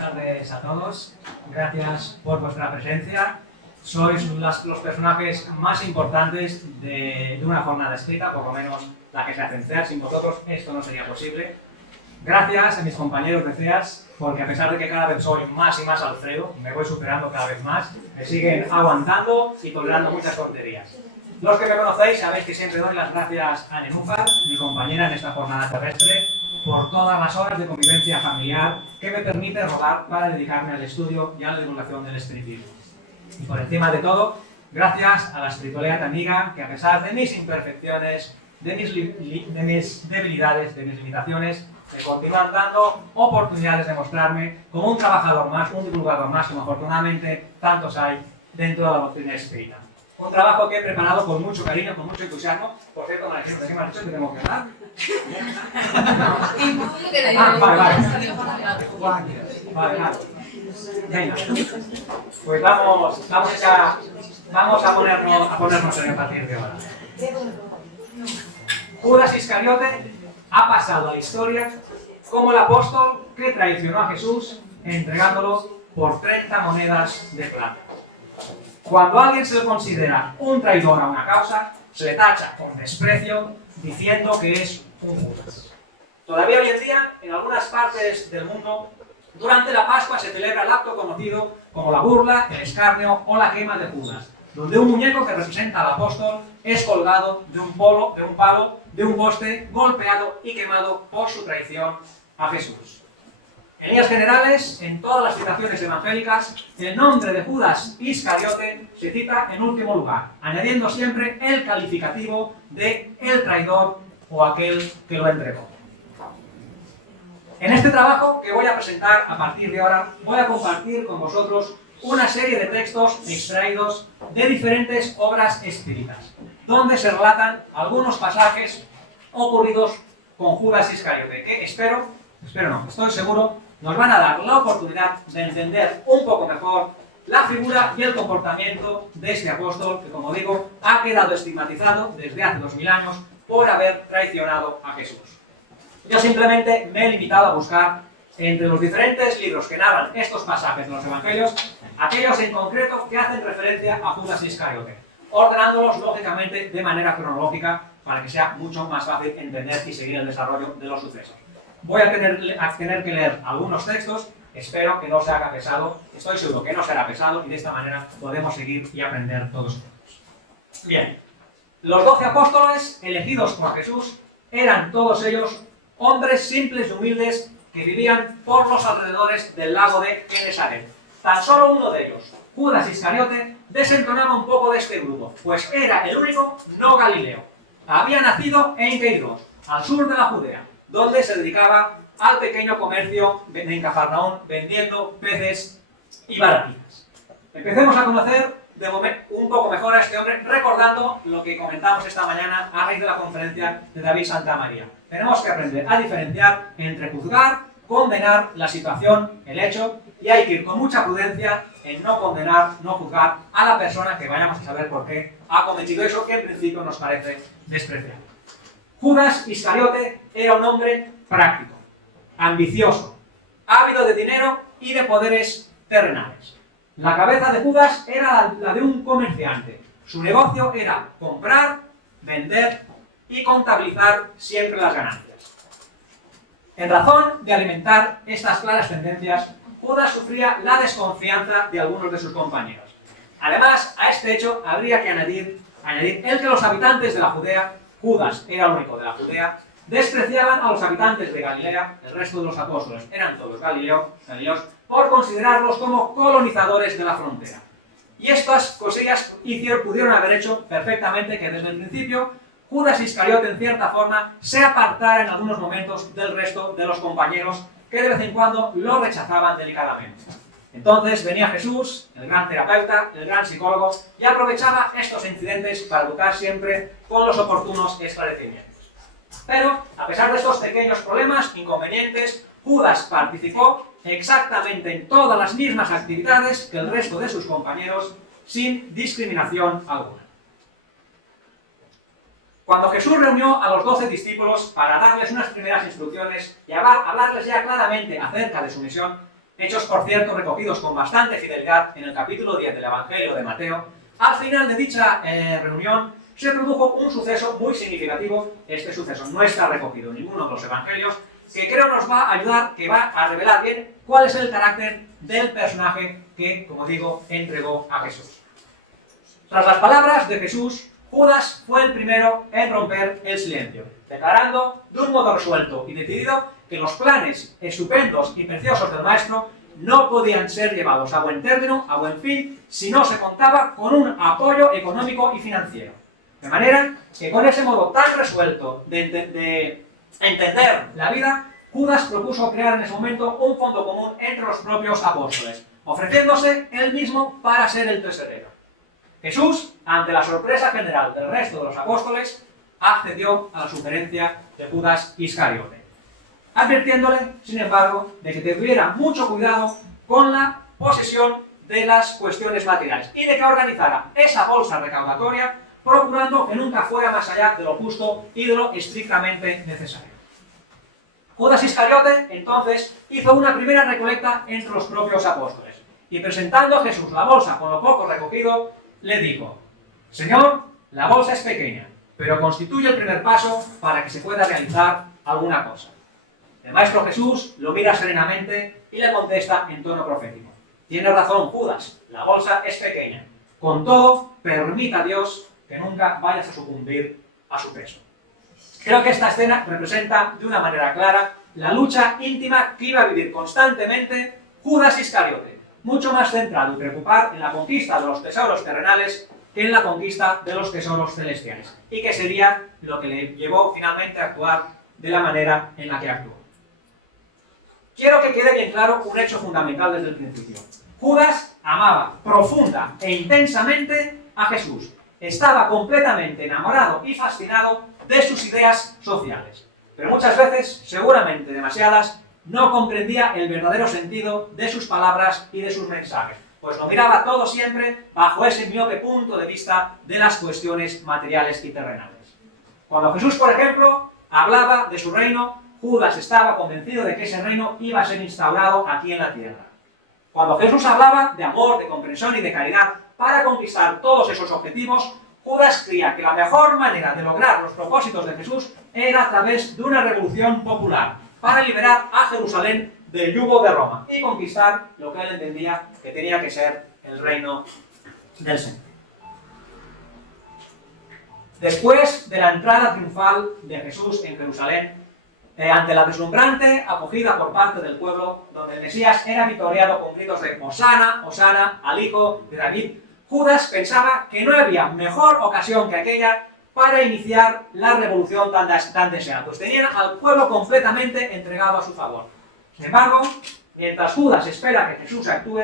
tardes a todos. Gracias por vuestra presencia. Sois los personajes más importantes de una jornada escrita, por lo menos la que se hace en CEAS. Sin vosotros esto no sería posible. Gracias a mis compañeros de CEAS, porque a pesar de que cada vez soy más y más Alfredo, me voy superando cada vez más, me siguen aguantando y tolerando muchas tonterías. Los que me conocéis sabéis que siempre doy las gracias a Nenúfar, mi compañera en esta jornada terrestre, por todas las horas de convivencia familiar que me permite rodar para dedicarme al estudio y a la divulgación del espiritismo. Y por encima de todo, gracias a la espiritualidad amiga que, a pesar de mis imperfecciones, de mis debilidades, de mis limitaciones, me continúan dando oportunidades de mostrarme como un trabajador más, un divulgador más, como afortunadamente tantos hay dentro de la doctrina espírita. Un trabajo que he preparado con mucho cariño, con mucho entusiasmo. Por cierto, María, ¿qué me has dicho que tengo que hablar? Vale. Venga, pues vamos a ponernos en el partir de ahora. Judas Iscariote ha pasado a la historia como el apóstol que traicionó a Jesús entregándolo por 30 monedas de plata. Cuando a alguien se le considera un traidor a una causa, se le tacha con desprecio diciendo que es un Judas. Todavía hoy en día, en algunas partes del mundo, durante la Pascua se celebra el acto conocido como la burla, el escarnio o la quema de Judas, donde un muñeco que representa al apóstol es colgado de un palo, de un poste, golpeado y quemado por su traición a Jesús. En líneas generales, en todas las citaciones evangélicas, el nombre de Judas Iscariote se cita en último lugar, añadiendo siempre el calificativo de el traidor o aquel que lo entregó. En este trabajo que voy a presentar a partir de ahora, voy a compartir con vosotros una serie de textos extraídos de diferentes obras espíritas, donde se relatan algunos pasajes ocurridos con Judas Iscariote, que estoy seguro, nos van a dar la oportunidad de entender un poco mejor la figura y el comportamiento de este apóstol que, como digo, ha quedado estigmatizado desde hace 2000 años por haber traicionado a Jesús. Yo simplemente me he limitado a buscar entre los diferentes libros que narran estos pasajes de los evangelios, aquellos en concreto que hacen referencia a Judas Iscariote, ordenándolos lógicamente de manera cronológica para que sea mucho más fácil entender y seguir el desarrollo de los sucesos. Voy a tener que leer algunos textos, espero que no se haga pesado, estoy seguro que no será pesado y de esta manera podemos seguir y aprender todos juntos. Bien, los 12 apóstoles elegidos por Jesús eran todos ellos hombres simples y humildes que vivían por los alrededores del lago de Genesaret. Tan solo uno de ellos, Judas Iscariote, desentonaba un poco de este grupo, pues era el único no galileo. Había nacido en Queiros, al sur de la Judea, donde se dedicaba al pequeño comercio en Cafarnaún vendiendo peces y baratinas. Empecemos a conocer un poco mejor a este hombre recordando lo que comentamos esta mañana a raíz de la conferencia de David Santamaría. Tenemos que aprender a diferenciar entre juzgar, condenar la situación, el hecho, y hay que ir con mucha prudencia en no condenar, no juzgar a la persona que vayamos a saber por qué ha cometido eso que en principio nos parece despreciable. Judas Iscariote era un hombre práctico, ambicioso, ávido de dinero y de poderes terrenales. La cabeza de Judas era la de un comerciante. Su negocio era comprar, vender y contabilizar siempre las ganancias. En razón de alimentar estas claras tendencias, Judas sufría la desconfianza de algunos de sus compañeros. Además, a este hecho habría que añadir el que los habitantes de la Judea, Judas era el único de la Judea, despreciaban a los habitantes de Galilea, el resto de los apóstoles eran todos galileos, por considerarlos como colonizadores de la frontera. Y estas cosillas pudieron haber hecho perfectamente que desde el principio Judas Iscariote en cierta forma se apartara en algunos momentos del resto de los compañeros que de vez en cuando lo rechazaban delicadamente. Entonces venía Jesús, el gran terapeuta, el gran psicólogo, y aprovechaba estos incidentes para educar siempre con los oportunos esclarecimientos. Pero, a pesar de estos pequeños problemas, inconvenientes, Judas participó exactamente en todas las mismas actividades que el resto de sus compañeros, sin discriminación alguna. Cuando Jesús reunió a los 12 discípulos para darles unas primeras instrucciones y hablarles ya claramente acerca de su misión, hechos por cierto recogidos con bastante fidelidad en el capítulo 10 del Evangelio de Mateo, al final de dicha reunión se produjo un suceso muy significativo. Este suceso no está recogido en ninguno de los evangelios, que creo nos va a ayudar, que va a revelar bien cuál es el carácter del personaje que, como digo, entregó a Jesús. Tras las palabras de Jesús, Judas fue el primero en romper el silencio, declarando de un modo resuelto y decidido que los planes estupendos y preciosos del Maestro no podían ser llevados a buen término, a buen fin, si no se contaba con un apoyo económico y financiero. De manera que con ese modo tan resuelto de entender la vida, Judas propuso crear en ese momento un fondo común entre los propios apóstoles, ofreciéndose él mismo para ser el tesorero. Jesús, ante la sorpresa general del resto de los apóstoles, accedió a la sugerencia de Judas Iscariote, advirtiéndole, sin embargo, de que tuviera mucho cuidado con la posesión de las cuestiones materiales y de que organizara esa bolsa recaudatoria, procurando que nunca fuera más allá de lo justo y de lo estrictamente necesario. Judas Iscariote, entonces, hizo una primera recolecta entre los propios apóstoles y, presentando a Jesús la bolsa con lo poco recogido, le dijo: Señor, la bolsa es pequeña, pero constituye el primer paso para que se pueda realizar alguna cosa. El Maestro Jesús lo mira serenamente y le contesta en tono profético: Tiene razón, Judas, la bolsa es pequeña. Con todo, permita a Dios que nunca vayas a sucumbir a su peso. Creo que esta escena representa de una manera clara la lucha íntima que iba a vivir constantemente Judas Iscariote, mucho más centrado y preocupado en la conquista de los tesoros terrenales que en la conquista de los tesoros celestiales, y que sería lo que le llevó finalmente a actuar de la manera en la que actuó. Quiero que quede bien claro un hecho fundamental desde el principio. Judas amaba profunda e intensamente a Jesús. Estaba completamente enamorado y fascinado de sus ideas sociales, pero muchas veces, seguramente demasiadas, no comprendía el verdadero sentido de sus palabras y de sus mensajes, pues lo miraba todo siempre bajo ese miope punto de vista de las cuestiones materiales y terrenales. Cuando Jesús, por ejemplo, hablaba de su reino, Judas estaba convencido de que ese reino iba a ser instaurado aquí en la tierra. Cuando Jesús hablaba de amor, de comprensión y de caridad para conquistar todos esos objetivos, Judas creía que la mejor manera de lograr los propósitos de Jesús era a través de una revolución popular, para liberar a Jerusalén del yugo de Roma y conquistar lo que él entendía que tenía que ser el reino del Señor. Después de la entrada triunfal de Jesús en Jerusalén, ante la deslumbrante acogida por parte del pueblo, donde el Mesías era victoriado con gritos de Hosana, Hosana al hijo de David, Judas pensaba que no había mejor ocasión que aquella para iniciar la revolución tan deseada, pues tenían al pueblo completamente entregado a su favor. Sin embargo, mientras Judas espera que Jesús actúe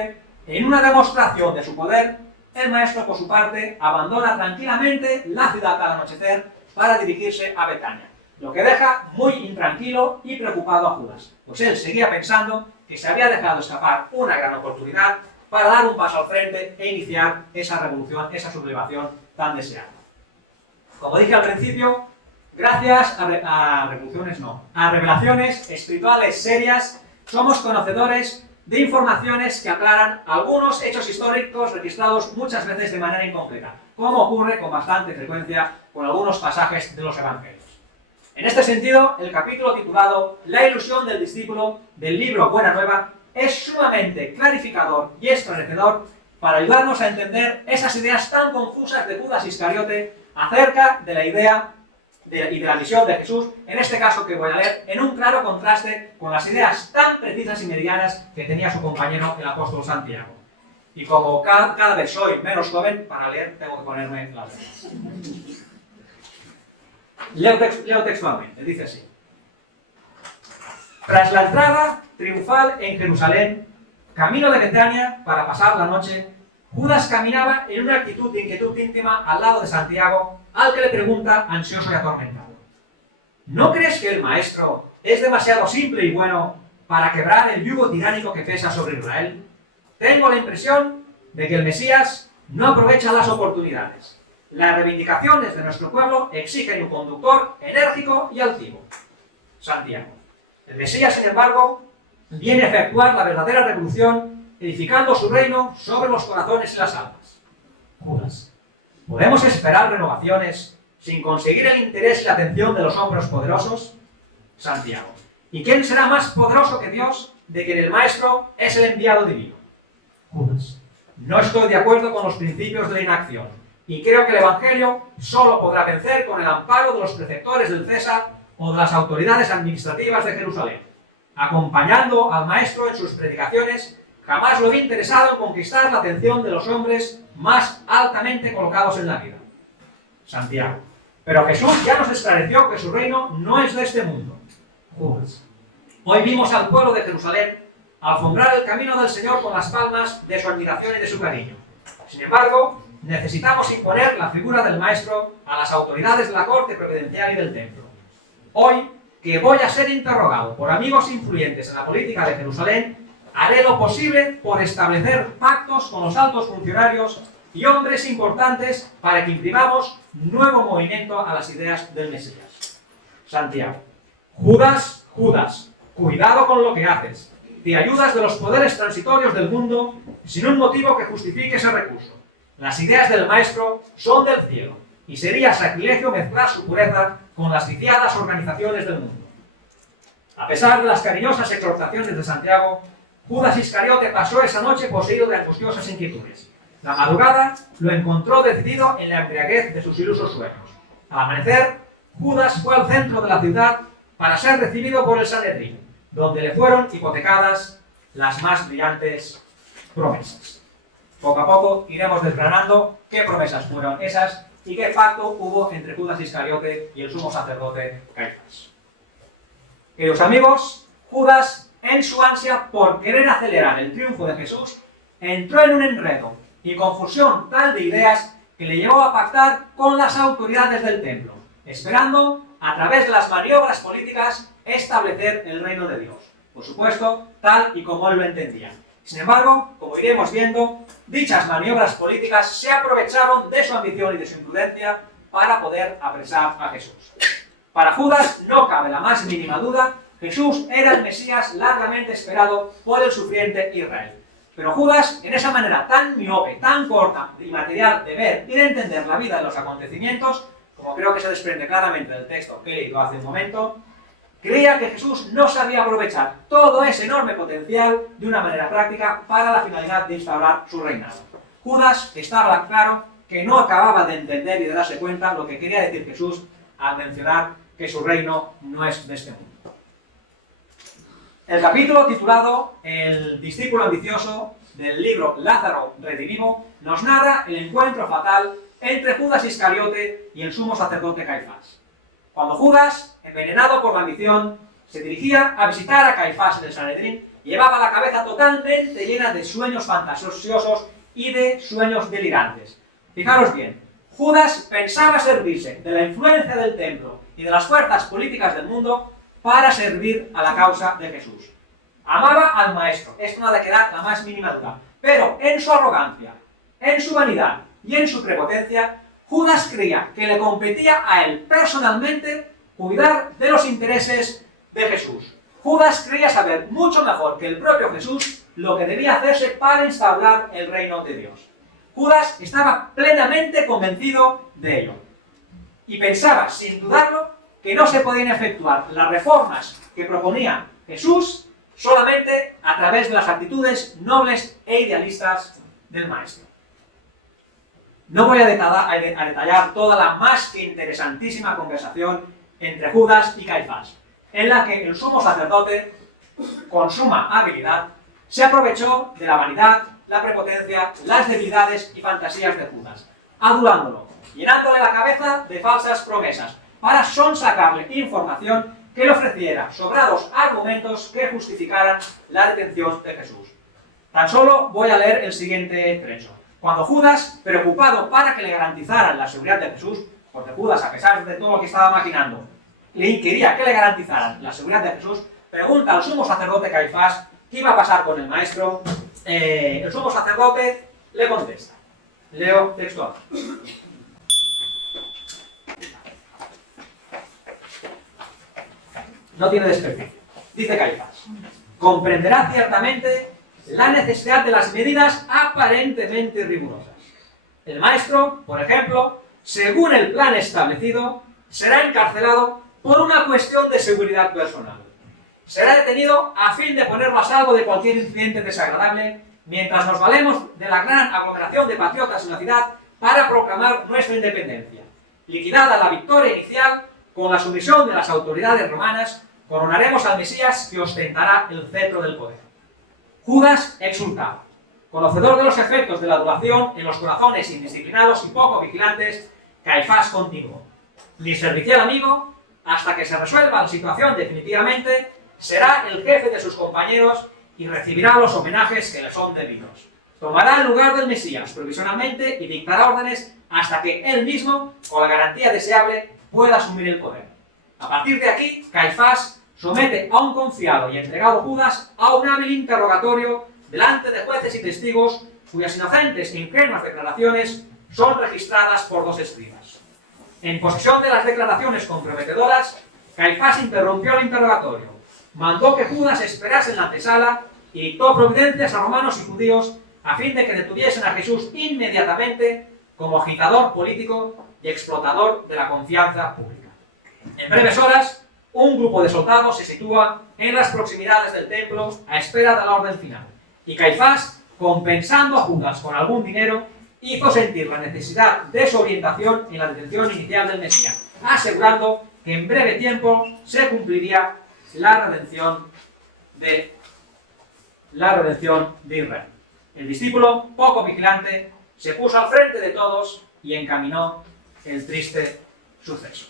en una demostración de su poder, el Maestro, por su parte, abandona tranquilamente la ciudad al anochecer para dirigirse a Betania, lo que deja muy intranquilo y preocupado a Judas, pues él seguía pensando que se había dejado escapar una gran oportunidad para dar un paso al frente e iniciar esa revolución, esa sublevación tan deseada. Como dije al principio, gracias a revelaciones espirituales serias, somos conocedores de informaciones que aclaran algunos hechos históricos registrados muchas veces de manera incompleta, como ocurre con bastante frecuencia con algunos pasajes de los evangelios. En este sentido, el capítulo titulado La ilusión del discípulo del libro Buena Nueva es sumamente clarificador y esclarecedor para ayudarnos a entender esas ideas tan confusas de Judas Iscariote acerca de la idea y de la misión de Jesús, en este caso que voy a leer, en un claro contraste con las ideas tan precisas y meridianas que tenía su compañero el apóstol Santiago. Y como cada vez soy menos joven, para leer tengo que ponerme las gafas. Leo textualmente, dice así: Tras la entrada triunfal en Jerusalén, camino de Betania para pasar la noche, Judas caminaba en una actitud de inquietud íntima al lado de Santiago, al que le pregunta, ansioso y atormentado: ¿No crees que el Maestro es demasiado simple y bueno para quebrar el yugo tiránico que pesa sobre Israel? Tengo la impresión de que el Mesías no aprovecha las oportunidades. Las reivindicaciones de nuestro pueblo exigen un conductor enérgico y altivo. Santiago: El Mesías, sin embargo, viene a efectuar la verdadera revolución, edificando su reino sobre los corazones y las almas. Judas. ¿Podemos esperar renovaciones sin conseguir el interés y la atención de los hombres poderosos? Santiago. ¿Y quién será más poderoso que Dios, de quien el Maestro es el enviado divino? Judas. No estoy de acuerdo con los principios de la inacción, y creo que el Evangelio solo podrá vencer con el amparo de los preceptores del César o de las autoridades administrativas de Jerusalén. Acompañando al Maestro en sus predicaciones, jamás lo vi interesado en conquistar la atención de los hombres más altamente colocados en la vida. Santiago. Pero Jesús ya nos esclareció que su reino no es de este mundo. Judas. Hoy vimos al pueblo de Jerusalén alfombrar el camino del Señor con las palmas de su admiración y de su cariño. Sin embargo, necesitamos imponer la figura del Maestro a las autoridades de la corte providencial y del templo. Hoy, que voy a ser interrogado por amigos influyentes en la política de Jerusalén, haré lo posible por establecer pactos con los altos funcionarios y hombres importantes para que imprimamos nuevo movimiento a las ideas del Mesías. Santiago. Judas, Judas, cuidado con lo que haces. Te ayudas de los poderes transitorios del mundo sin un motivo que justifique ese recurso. Las ideas del Maestro son del cielo, y sería sacrilegio mezclar su pureza con las viciadas organizaciones del mundo. A pesar de las cariñosas exhortaciones de Santiago, Judas Iscariote pasó esa noche poseído de angustiosas inquietudes. La madrugada lo encontró decidido en la embriaguez de sus ilusos sueños. Al amanecer, Judas fue al centro de la ciudad para ser recibido por el Sanedrín, donde le fueron hipotecadas las más brillantes promesas. Poco a poco iremos desgranando qué promesas fueron esas y qué pacto hubo entre Judas Iscariote y el sumo sacerdote Caifás. Queridos amigos, Judas, en su ansia por querer acelerar el triunfo de Jesús, entró en un enredo y confusión tal de ideas que le llevó a pactar con las autoridades del templo, esperando, a través de las maniobras políticas, establecer el reino de Dios. Por supuesto, tal y como él lo entendía. Sin embargo, como iremos viendo, dichas maniobras políticas se aprovecharon de su ambición y de su imprudencia para poder apresar a Jesús. Para Judas no cabe la más mínima duda, Jesús era el Mesías largamente esperado por el sufriente Israel. Pero Judas, en esa manera tan miope, tan corta y material de ver y de entender la vida de los acontecimientos, como creo que se desprende claramente del texto que he leído hace un momento, creía que Jesús no sabía aprovechar todo ese enorme potencial de una manera práctica para la finalidad de instaurar su reinado. Judas estaba claro que no acababa de entender y de darse cuenta lo que quería decir Jesús al mencionar que su reino no es de este mundo. El capítulo titulado El discípulo ambicioso del libro Lázaro redivivo nos narra el encuentro fatal entre Judas Iscariote y el sumo sacerdote Caifás. Cuando Judas, envenenado por la ambición, se dirigía a visitar a Caifás en el Sanedrín, llevaba la cabeza totalmente llena de sueños fantasiosos y de sueños delirantes. Fijaros bien, Judas pensaba servirse de la influencia del templo y de las fuerzas políticas del mundo para servir a la causa de Jesús. Amaba al Maestro, esto no ha de quedar la más mínima duda, pero en su arrogancia, en su vanidad y en su prepotencia, Judas creía que le competía a él personalmente cuidar de los intereses de Jesús. Judas creía saber mucho mejor que el propio Jesús lo que debía hacerse para instaurar el reino de Dios. Judas estaba plenamente convencido de ello y pensaba, sin dudarlo, que no se podían efectuar las reformas que proponía Jesús solamente a través de las actitudes nobles e idealistas del Maestro. No voy a detallar toda la más que interesantísima conversación entre Judas y Caifás, en la que el sumo sacerdote, con suma habilidad, se aprovechó de la vanidad, la prepotencia, las debilidades y fantasías de Judas, adulándolo, llenándole la cabeza de falsas promesas, para sonsacarle información que le ofreciera sobrados argumentos que justificaran la detención de Jesús. Tan solo voy a leer el siguiente trecho. Cuando Judas, preocupado para que le garantizaran la seguridad de Jesús, porque Judas, a pesar de todo lo que estaba maquinando, le quería que le garantizaran la seguridad de Jesús, pregunta al sumo sacerdote Caifás qué iba a pasar con el Maestro. El sumo sacerdote le contesta. Leo textual. No tiene desperdicio. Dice Caifás: comprenderá ciertamente la necesidad de las medidas aparentemente rigurosas. El maestro, por ejemplo, según el plan establecido, será encarcelado por una cuestión de seguridad personal. Será detenido a fin de ponerlo a salvo de cualquier incidente desagradable, mientras nos valemos de la gran aglomeración de patriotas en la ciudad para proclamar nuestra independencia. Liquidada la victoria inicial, con la sumisión de las autoridades romanas, coronaremos al Mesías que ostentará el cetro del poder. Judas exultaba. Conocedor de los efectos de la adulación en los corazones indisciplinados y poco vigilantes, Caifás continuó. Mi servicial amigo, hasta que se resuelva la situación definitivamente, será el jefe de sus compañeros y recibirá los homenajes que le son debidos. Tomará el lugar del Mesías provisionalmente y dictará órdenes hasta que él mismo, con la garantía deseable, pueda asumir el poder. A partir de aquí, Caifás somete a un confiado y entregado Judas a un hábil interrogatorio delante de jueces y testigos cuyas inocentes e ingenuas declaraciones son registradas por dos escribas. En posesión de las declaraciones comprometedoras, Caifás interrumpió el interrogatorio, mandó que Judas esperase en la antesala y dictó providencias a romanos y judíos a fin de que detuviesen a Jesús inmediatamente como agitador político y explotador de la confianza pública. En breves horas, un grupo de soldados se sitúa en las proximidades del templo a espera de la orden final, y Caifás, compensando a Judas con algún dinero, hizo sentir la necesidad de su orientación en la detención inicial del Mesías, asegurando que en breve tiempo se cumpliría la redención de Israel. El discípulo, poco vigilante, se puso al frente de todos y encaminó el triste suceso.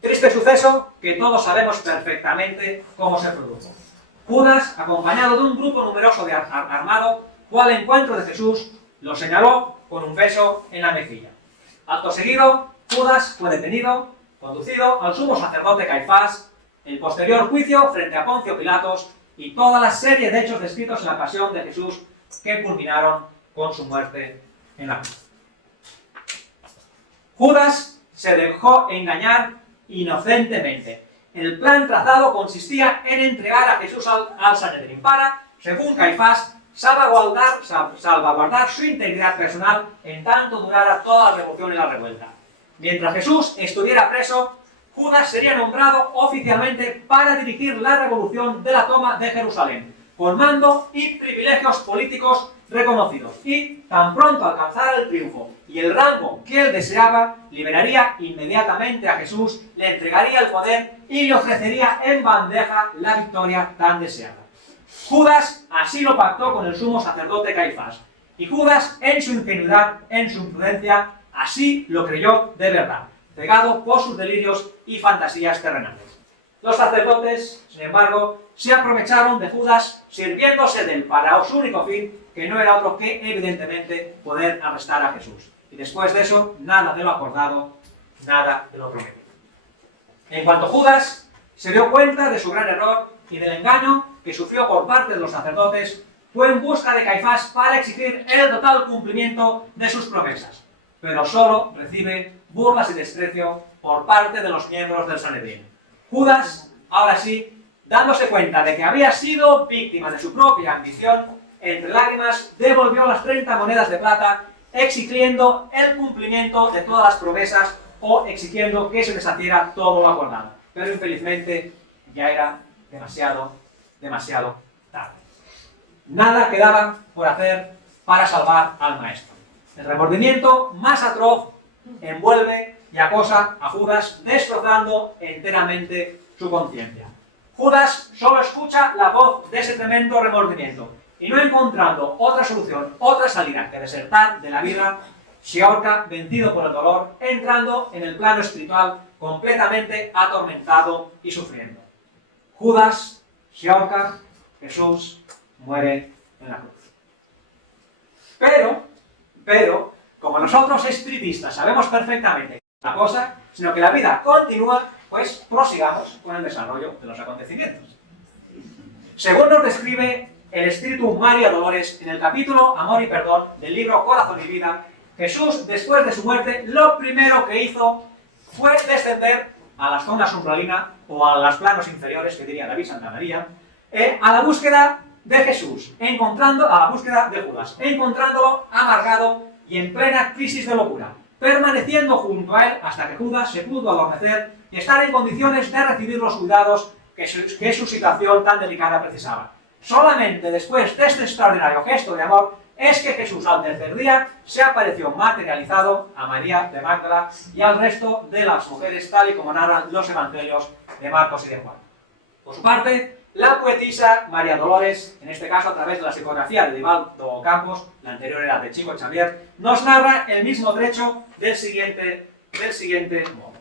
Triste suceso que todos sabemos perfectamente cómo se produjo. Judas, acompañado de un grupo numeroso de armado, fue al encuentro de Jesús, lo señaló con un beso en la mejilla. Acto seguido, Judas fue detenido, conducido al sumo sacerdote Caifás, el posterior juicio frente a Poncio Pilatos y toda la serie de hechos descritos en la pasión de Jesús que culminaron con su muerte en la cruz. Judas se dejó engañar inocentemente. El plan trazado consistía en entregar a Jesús al Sanedrín para, según Caifás, salvaguardar su integridad personal en tanto durara toda la revolución y la revuelta. Mientras Jesús estuviera preso, Judas sería nombrado oficialmente para dirigir la revolución de la toma de Jerusalén, con mando y privilegios políticos reconocidos, y tan pronto alcanzara el triunfo y el rango que él deseaba, liberaría inmediatamente a Jesús, le entregaría el poder y le ofrecería en bandeja la victoria tan deseada. Judas así lo pactó con el sumo sacerdote Caifás, y Judas, en su ingenuidad, en su imprudencia, así lo creyó de verdad, cegado por sus delirios y fantasías terrenales. Los sacerdotes, sin embargo, se aprovecharon de Judas, sirviéndose de él para su único fin, que no era otro que, evidentemente, poder arrestar a Jesús. Y después de eso, nada de lo acordado, nada de lo prometido. En cuanto Judas se dio cuenta de su gran error y del engaño que sufrió por parte de los sacerdotes, fue en busca de Caifás para exigir el total cumplimiento de sus promesas, pero solo recibe burlas y desprecio por parte de los miembros del Sanedrín. Judas, ahora sí, dándose cuenta de que había sido víctima de su propia ambición, entre lágrimas devolvió las 30 monedas de plata, exigiendo el cumplimiento de todas las promesas o exigiendo que se deshaciera todo lo acordado. Pero infelizmente ya era demasiado tarde. Nada quedaba por hacer para salvar al maestro. El remordimiento más atroz envuelve y acosa a Judas, destrozando enteramente su conciencia. Judas solo escucha la voz de ese tremendo remordimiento y, no encontrando otra solución, otra salida que desertar de la vida, se ahorca vencido por el dolor, entrando en el plano espiritual completamente atormentado y sufriendo. Judas se ahorca, Jesús muere en la cruz. Pero, como nosotros espiritistas sabemos perfectamente la cosa, sino que la vida continúa, pues prosigamos con el desarrollo de los acontecimientos. Según nos describe el espíritu María Dolores en el capítulo Amor y Perdón del libro Corazón y Vida, Jesús, después de su muerte, lo primero que hizo fue descender a las zonas umbralina o a los planos inferiores, que diría David Santa María, a la búsqueda de Jesús, a la búsqueda de Judas, encontrándolo amargado y en plena crisis de locura, permaneciendo junto a él hasta que Judas se pudo adormecer y estar en condiciones de recibir los cuidados que su situación tan delicada precisaba. Solamente después de este extraordinario gesto de amor es que Jesús al tercer día se apareció materializado a María de Magdala y al resto de las mujeres, tal y como narran los evangelios de Marcos y de Juan. Por su parte, la poetisa María Dolores, en este caso a través de la psicografía de Divaldo Campos, la anterior era de Chico Xavier, nos narra el mismo trecho del siguiente modo.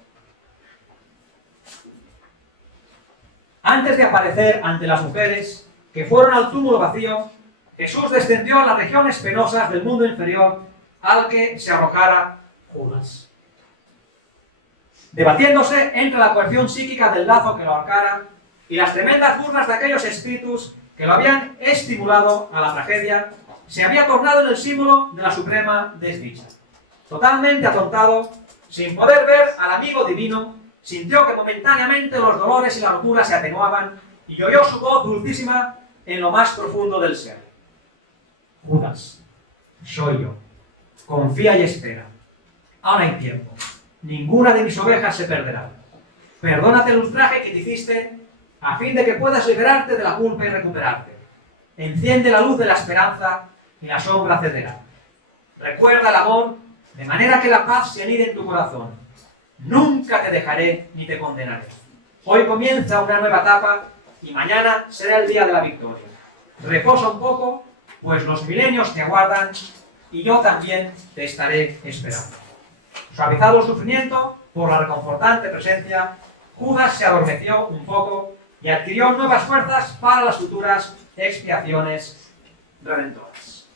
Antes de aparecer ante las mujeres que fueron al túmulo vacío, Jesús descendió a las regiones penosas del mundo inferior al que se arrojara Judas, debatiéndose entre la coerción psíquica del lazo que lo ahorcara y las tremendas burlas de aquellos espíritus que lo habían estimulado a la tragedia. Se había tornado en el símbolo de la suprema desdicha. Totalmente atontado, sin poder ver al amigo divino, sintió que momentáneamente los dolores y la locura se atenuaban y oyó su voz dulcísima en lo más profundo del ser. Judas, soy yo. Confía y espera. Aún hay tiempo. Ninguna de mis ovejas se perderá. Perdónate el ultraje que te hiciste a fin de que puedas liberarte de la culpa y recuperarte. Enciende la luz de la esperanza y la sombra cederá. Recuerda el amor de manera que la paz se anide en tu corazón. Nunca te dejaré ni te condenaré. Hoy comienza una nueva etapa y mañana será el día de la victoria. Reposa un poco, pues los milenios te aguardan y yo también te estaré esperando. Suavizado el sufrimiento por la reconfortante presencia, Judas se adormeció un poco y adquirió nuevas fuerzas para las futuras expiaciones redentoras.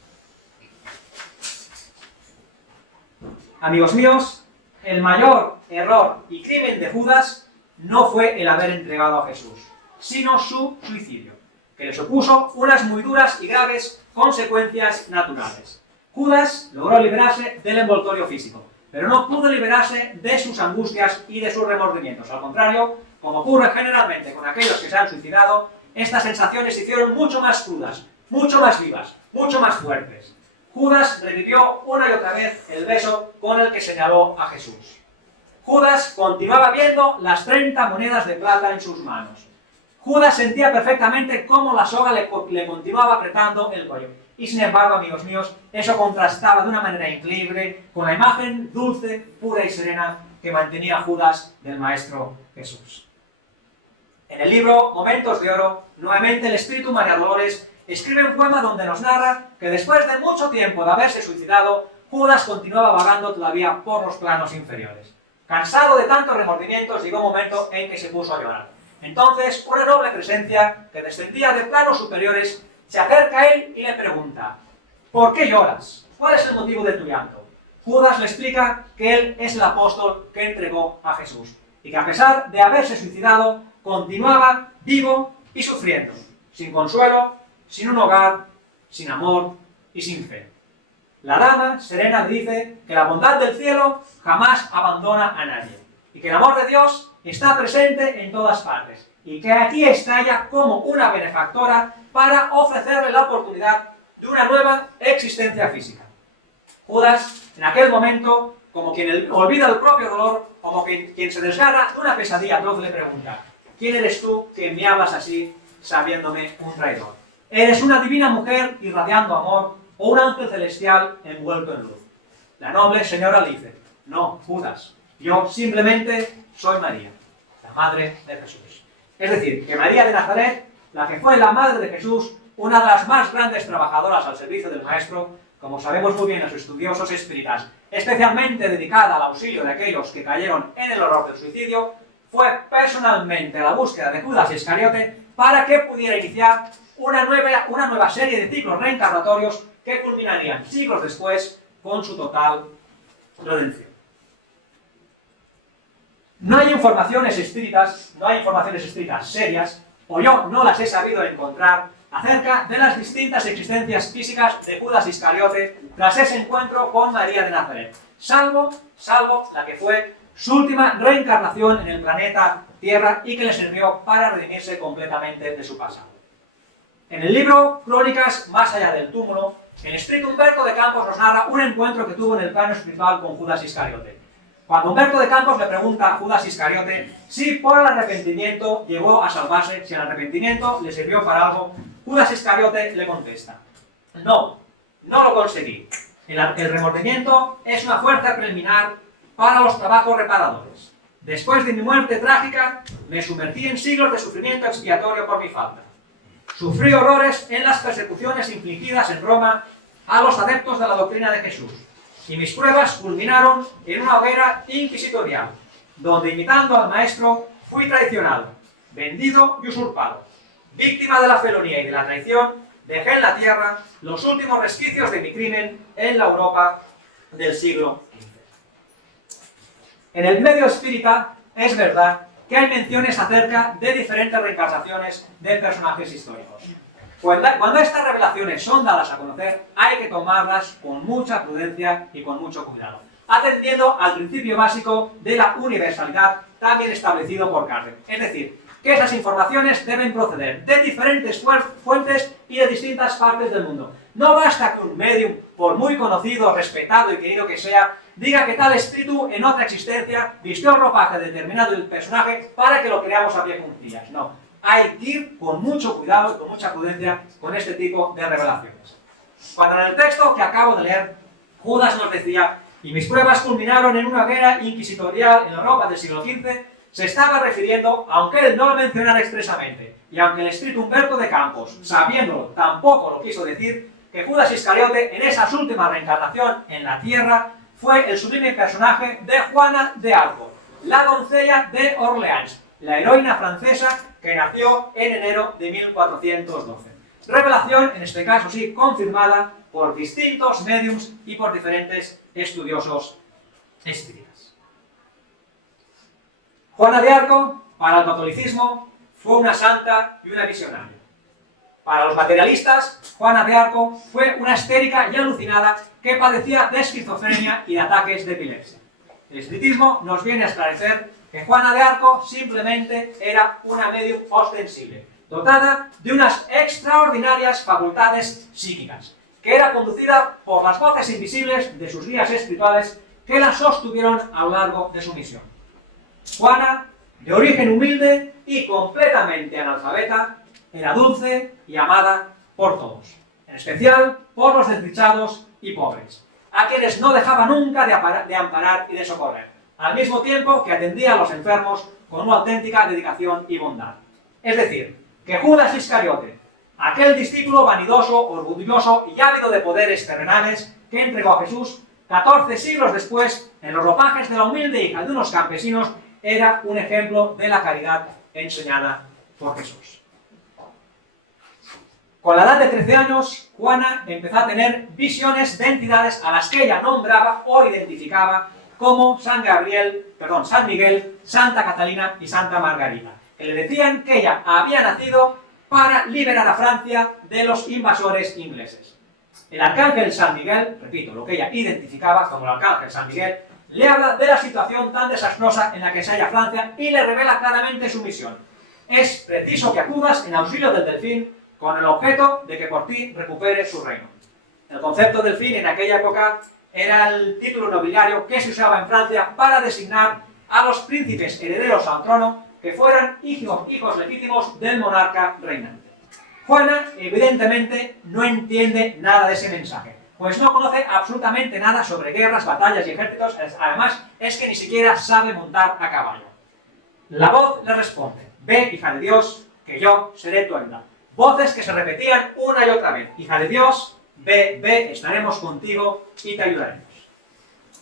Amigos míos, el mayor error y crimen de Judas no fue el haber entregado a Jesús, sino su suicidio, que le supuso unas muy duras y graves consecuencias naturales. Judas logró liberarse del envoltorio físico, pero no pudo liberarse de sus angustias y de sus remordimientos. Al contrario, como ocurre generalmente con aquellos que se han suicidado, estas sensaciones se hicieron mucho más crudas, mucho más vivas, mucho más fuertes. Judas revivió una y otra vez el beso con el que señaló a Jesús. Judas continuaba viendo las 30 monedas de plata en sus manos. Judas sentía perfectamente cómo la soga le continuaba apretando el cuello. Y sin embargo, amigos míos, eso contrastaba de una manera increíble con la imagen dulce, pura y serena que mantenía Judas del Maestro Jesús. En el libro Momentos de Oro, nuevamente el espíritu María Dolores escribe un poema donde nos narra que después de mucho tiempo de haberse suicidado, Judas continuaba vagando todavía por los planos inferiores. Cansado de tantos remordimientos, llegó un momento en que se puso a llorar. Entonces, una noble presencia que descendía de planos superiores se acerca a él y le pregunta: ¿por qué lloras? ¿Cuál es el motivo de tu llanto? Judas le explica que él es el apóstol que entregó a Jesús y que a pesar de haberse suicidado, continuaba vivo y sufriendo, sin consuelo, sin un hogar, sin amor y sin fe. La dama serena dice que la bondad del cielo jamás abandona a nadie y que el amor de Dios está presente en todas partes y que aquí está ella como una benefactora para ofrecerle la oportunidad de una nueva existencia física. Judas, en aquel momento, como quien olvida el propio dolor, como quien se desgarra de una pesadilla atroz, le pregunta: ¿quién eres tú que me hablas así, sabiéndome un traidor? ¿Eres una divina mujer irradiando amor o un ángel celestial envuelto en luz? La noble señora le dice: no, Judas, yo simplemente soy María, la madre de Jesús. Es decir, que María de Nazaret, la que fue la madre de Jesús, una de las más grandes trabajadoras al servicio del Maestro, como sabemos muy bien los estudiosos espíritas, especialmente dedicada al auxilio de aquellos que cayeron en el horror del suicidio, fue personalmente a la búsqueda de Judas Iscariote para que pudiera iniciar una nueva serie de ciclos reencarnatorios que culminarían siglos después con su total redención. No hay informaciones espíritas serias, o yo no las he sabido encontrar, acerca de las distintas existencias físicas de Judas Iscariote tras ese encuentro con María de Nazaret, salvo la que fue su última reencarnación en el planeta Tierra y que le sirvió para redimirse completamente de su pasado. En el libro Crónicas más allá del túmulo, el espíritu Humberto de Campos nos narra un encuentro que tuvo en el plano espiritual con Judas Iscariote. Cuando Humberto de Campos le pregunta a Judas Iscariote si por el arrepentimiento llegó a salvarse, si el arrepentimiento le sirvió para algo, Judas Iscariote le contesta: no, no lo conseguí. El remordimiento es una fuerza preliminar para los trabajos reparadores. Después de mi muerte trágica, me sumergí en siglos de sufrimiento expiatorio por mi falta. Sufrí horrores en las persecuciones infligidas en Roma a los adeptos de la doctrina de Jesús, y mis pruebas culminaron en una hoguera inquisitorial, donde imitando al maestro fui traicionado, vendido y usurpado. Víctima de la felonía y de la traición, dejé en la tierra los últimos resquicios de mi crimen en la Europa del siglo XV. En el medio espírita es verdad que hay menciones acerca de diferentes reencarnaciones de personajes históricos. Cuando estas revelaciones son dadas a conocer, hay que tomarlas con mucha prudencia y con mucho cuidado, atendiendo al principio básico de la universalidad también establecido por Kardec. Es decir, que esas informaciones deben proceder de diferentes fuentes y de distintas partes del mundo. No basta que un medium, por muy conocido, respetado y querido que sea, diga que tal espíritu en otra existencia vistió el ropaje de determinado personaje para que lo creamos a pie juntillas. No, hay que ir con mucho cuidado y con mucha prudencia con este tipo de revelaciones. Cuando en el texto que acabo de leer, Judas nos decía: y mis pruebas culminaron en una hoguera inquisitorial en Europa del siglo XV, se estaba refiriendo, aunque él no lo mencionara expresamente, y aunque el espíritu Humberto de Campos, sabiéndolo, tampoco lo quiso decir, que Judas Iscariote, en esa última reencarnación en la tierra, fue el sublime personaje de Juana de Arco, la doncella de Orleans, la heroína francesa que nació en enero de 1412. Revelación, en este caso sí, confirmada por distintos médiums y por diferentes estudiosos espíritas. Juana de Arco, para el catolicismo, fue una santa y una visionaria. Para los materialistas, Juana de Arco fue una histérica y alucinada que padecía de esquizofrenia y de ataques de epilepsia. El espiritismo nos viene a esclarecer que Juana de Arco simplemente era una medium ostensible, dotada de unas extraordinarias facultades psíquicas, que era conducida por las voces invisibles de sus guías espirituales que la sostuvieron a lo largo de su misión. Juana, de origen humilde y completamente analfabeta, era dulce y amada por todos, en especial por los desdichados y pobres, a quienes no dejaba nunca de amparar y de socorrer, al mismo tiempo que atendía a los enfermos con una auténtica dedicación y bondad. Es decir, que Judas Iscariote, aquel discípulo vanidoso, orgulloso y ávido de poderes terrenales que entregó a Jesús 14 siglos después en los ropajes de la humilde hija de unos campesinos, era un ejemplo de la caridad enseñada por Jesús. Con la edad de 13 años, Juana empezó a tener visiones de entidades a las que ella nombraba o identificaba como San Miguel, Santa Catalina y Santa Margarita, que le decían que ella había nacido para liberar a Francia de los invasores ingleses. El arcángel San Miguel, repito, lo que ella identificaba como el arcángel San Miguel, le habla de la situación tan desastrosa en la que se halla Francia y le revela claramente su misión. Es preciso que acudas en auxilio del delfín con el objeto de que por ti recupere su reino. El concepto delfín en aquella época era el título nobiliario que se usaba en Francia para designar a los príncipes herederos al trono que fueran hijos legítimos del monarca reinante. Juana, evidentemente, no entiende nada de ese mensaje, pues no conoce absolutamente nada sobre guerras, batallas y ejércitos. Además, es que ni siquiera sabe montar a caballo. La voz le responde: ve, hija de Dios, que yo seré tu ayuda. Voces que se repetían una y otra vez: hija de Dios, ve, ve, estaremos contigo y te ayudaremos.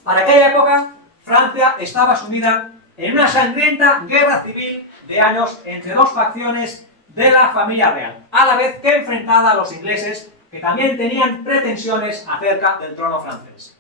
Para aquella época, Francia estaba sumida en una sangrienta guerra civil de años entre dos facciones de la familia real, a la vez que enfrentada a los ingleses, que también tenían pretensiones acerca del trono francés.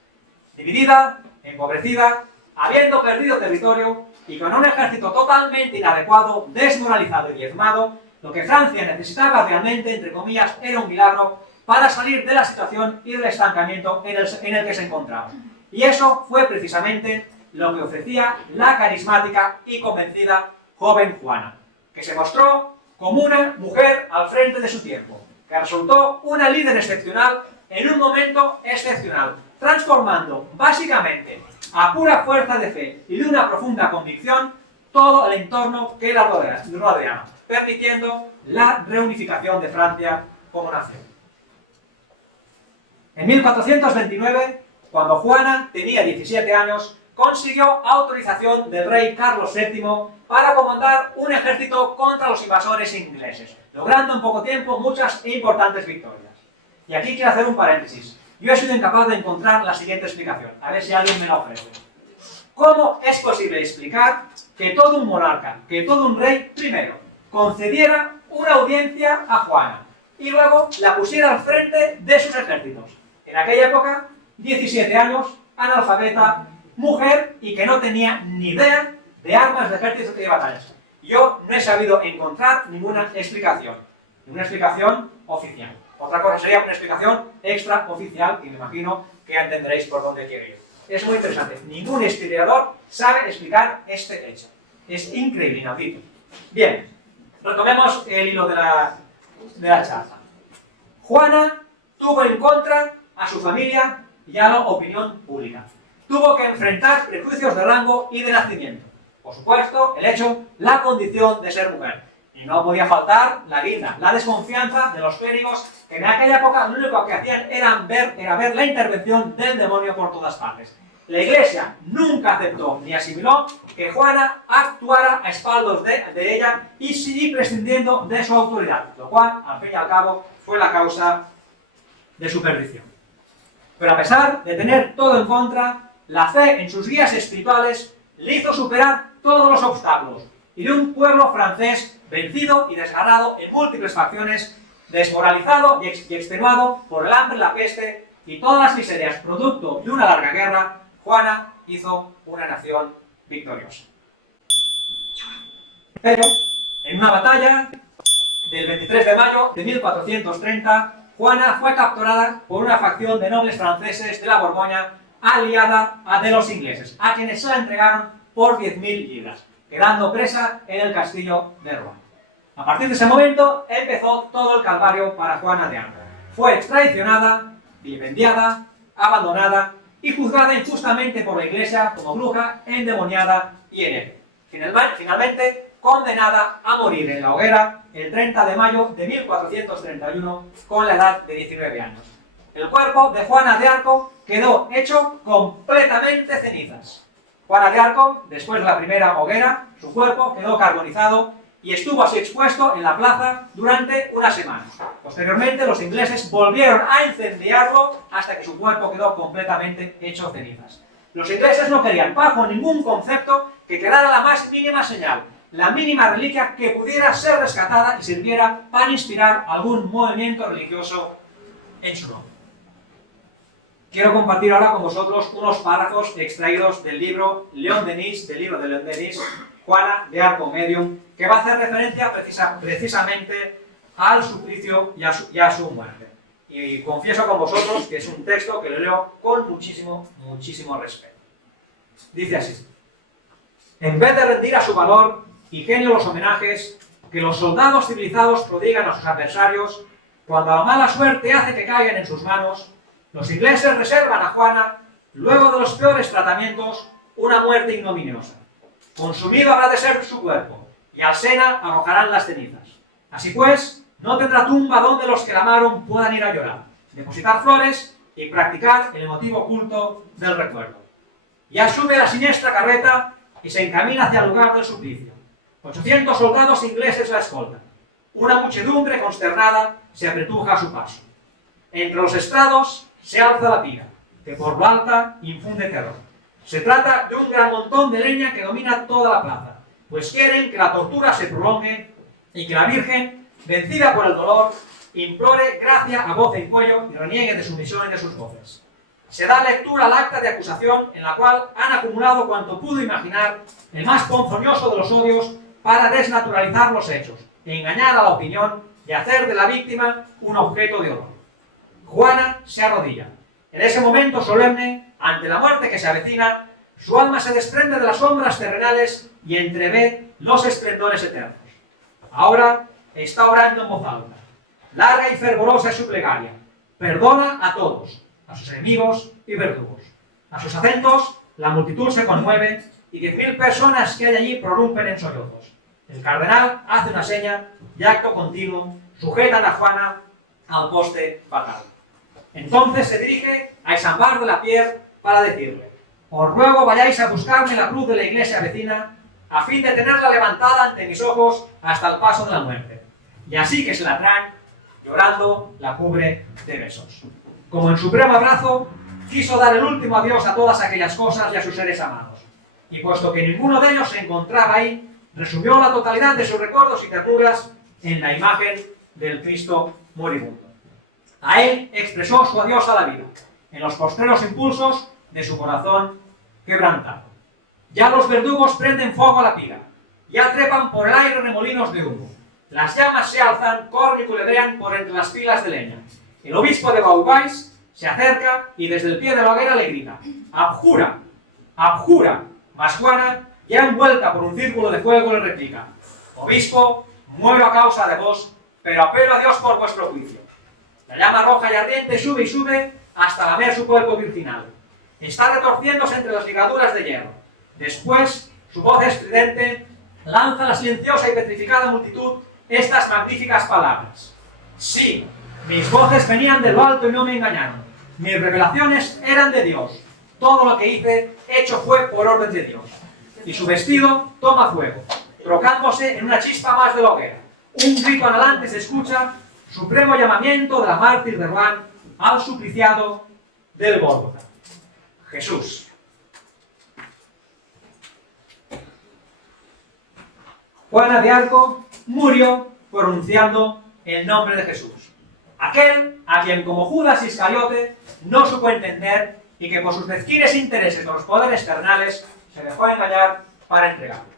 Dividida, empobrecida, habiendo perdido territorio y con un ejército totalmente inadecuado, desmoralizado y diezmado, lo que Francia necesitaba realmente, entre comillas, era un milagro para salir de la situación y del estancamiento en el que se encontraba. Y eso fue precisamente lo que ofrecía la carismática y convencida joven Juana, que se mostró como una mujer al frente de su tiempo, que resultó una líder excepcional en un momento excepcional, transformando básicamente a pura fuerza de fe y de una profunda convicción todo el entorno que la rodeaba, permitiendo la reunificación de Francia como nación. En 1429, cuando Juana tenía 17 años, consiguió autorización del rey Carlos VII para comandar un ejército contra los invasores ingleses, logrando en poco tiempo muchas e importantes victorias. Y aquí quiero hacer un paréntesis. Yo he sido incapaz de encontrar la siguiente explicación, a ver si alguien me la ofrece. ¿Cómo es posible explicar que todo un monarca, que todo un rey, primero, concediera una audiencia a Juana y luego la pusiera al frente de sus ejércitos? En aquella época, 17 años, analfabeta, mujer y que no tenía ni idea de armas, de ejércitos y de batallas. Yo no he sabido encontrar ninguna explicación oficial. Otra cosa sería una explicación extraoficial, y me imagino que entenderéis por dónde quiero ir. Es muy interesante. Ningún historiador sabe explicar este hecho. Es increíble, inaudito. Bien, retomemos el hilo de la charla. Juana tuvo en contra a su familia y a la opinión pública. Tuvo que enfrentar prejuicios de rango y de nacimiento. Por supuesto, la condición de ser mujer. Y no podía faltar la guinda, la desconfianza de los clérigos, que en aquella época lo único que hacían era ver la intervención del demonio por todas partes. La Iglesia nunca aceptó ni asimiló que Juana actuara a espaldas de ella y seguir prescindiendo de su autoridad, lo cual, al fin y al cabo, fue la causa de su perdición. Pero a pesar de tener todo en contra, la fe en sus guías espirituales le hizo superar todos los obstáculos, y de un pueblo francés vencido y desgarrado en múltiples facciones, desmoralizado y extenuado por el hambre, la peste y todas las miserias producto de una larga guerra, Juana hizo una nación victoriosa. Pero, en una batalla del 23 de mayo de 1430, Juana fue capturada por una facción de nobles franceses de la Borgoña aliada a de los ingleses, a quienes se la entregaron por 10.000 libras, quedando presa en el castillo de Rouen. A partir de ese momento empezó todo el calvario para Juana de Arco. Fue traicionada, vilipendiada, abandonada y juzgada injustamente por la Iglesia como bruja, endemoniada y hereje. Finalmente condenada a morir en la hoguera el 30 de mayo de 1431 con la edad de 19 años. El cuerpo de Juana de Arco quedó hecho completamente cenizas. Juana de Arco, después de la primera hoguera, su cuerpo quedó carbonizado y estuvo así expuesto en la plaza durante una semana. Posteriormente, los ingleses volvieron a incendiarlo hasta que su cuerpo quedó completamente hecho cenizas. Los ingleses no querían, bajo ningún concepto, que quedara la más mínima señal, la mínima reliquia que pudiera ser rescatada y sirviera para inspirar algún movimiento religioso en su nombre. Quiero compartir ahora con vosotros unos párrafos extraídos del libro León Denis, Juana de Arco Medium, que va a hacer referencia precisamente al suplicio y a su muerte. Y confieso con vosotros que es un texto que lo leo con muchísimo respeto. Dice así: en vez de rendir a su valor y genio los homenajes que los soldados civilizados prodigan a sus adversarios, cuando la mala suerte hace que caigan en sus manos, los ingleses reservan a Juana, luego de los peores tratamientos, una muerte ignominiosa. Consumido habrá de ser su cuerpo, y al Sena arrojarán las cenizas. Así pues, no tendrá tumba donde los que la amaron puedan ir a llorar, depositar flores y practicar el emotivo culto del recuerdo. Ya sube la siniestra carreta y se encamina hacia el lugar del suplicio. 800 soldados ingleses la escoltan. Una muchedumbre consternada se apretuja a su paso. Entre los estrados se alza la pira, que por lo alta infunde terror. Se trata de un gran montón de leña que domina toda la plaza, pues quieren que la tortura se prolongue y que la Virgen, vencida por el dolor, implore gracia a voz en cuello y reniegue de su misión y de sus voces. Se da lectura al acta de acusación en la cual han acumulado cuanto pudo imaginar el más ponzoñoso de los odios para desnaturalizar los hechos, engañar a la opinión y hacer de la víctima un objeto de horror. Juana se arrodilla. En ese momento solemne, ante la muerte que se avecina, Su alma se desprende de las sombras terrenales y entrevé los esplendores eternos. Ahora está orando en voz alta. Larga y fervorosa es su plegaria. Perdona a todos, a sus enemigos y verdugos. A sus acentos la multitud se conmueve y 10.000 personas que hay allí prorrumpen en sollozos. El cardenal hace una seña y acto continuo sujetan a Juana al poste fatal. Entonces se dirige a Isambard de la Pierre para decirle: os ruego vayáis a buscarme la cruz de la iglesia vecina a fin de tenerla levantada ante mis ojos hasta el paso de la muerte. Y así que se la traen, llorando la cubre de besos. Como en supremo abrazo, quiso dar el último adiós a todas aquellas cosas y a sus seres amados. Y puesto que ninguno de ellos se encontraba ahí, resumió la totalidad de sus recuerdos y ternuras en la imagen del Cristo moribundo. A él expresó su adiós a la vida, en los postreros impulsos de su corazón quebrantado. Ya los verdugos prenden fuego a la pira, ya trepan por el aire remolinos de humo. Las llamas se alzan, corren y culebrean por entre las pilas de leña. El obispo de Beauvais se acerca y desde el pie de la hoguera le grita: ¡abjura! ¡abjura! Mas Juana, ya envuelta por un círculo de fuego, le replica: obispo, muero a causa de vos, pero apelo a Dios por vuestro juicio. La llama roja y ardiente sube y sube hasta lamer su cuerpo virginal. Está retorciéndose entre las ligaduras de hierro. Después, su voz estridente lanza a la silenciosa y petrificada multitud estas magníficas palabras: sí, mis voces venían de lo alto y no me engañaron. Mis revelaciones eran de Dios. Todo lo que hice, hecho fue por orden de Dios. Y su vestido toma fuego, trocándose en una chispa más de la hoguera. Un grito anhelante se escucha, supremo llamamiento de la mártir de Rouen al supliciado del Gólgota. Jesús. Juana de Arco murió pronunciando el nombre de Jesús. Aquel a quien como Judas Iscariote no supo entender y que por sus mezquines intereses de los poderes terrenales se dejó engañar para entregarlo.